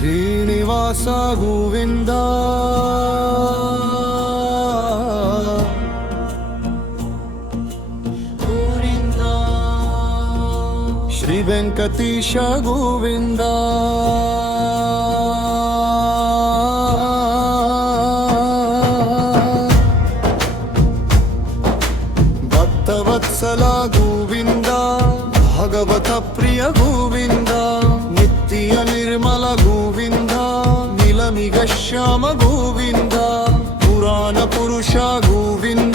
ಶ್ರೀನಿವಾಸ ಗೋವಿಂದ ಗೋವಿಂದ ಶ್ರೀ ವೆಂಕಟೇಶ ಗೋವಿಂದ ಭಕ್ತವತ್ಸಲ ಗೋವಿಂದ ಭಗವತ ಪ್ರಿಯ ಗೋವಿಂದ ನಿತ್ಯ ನಿರ್ಮಲ ಗೋವಿಂದ ನಿಲಮಿಗ ಶ್ಯಾಮ ಗೋವಿಂದ ಪುರಾಣ ಪುರುಷ ಗೋವಿಂದ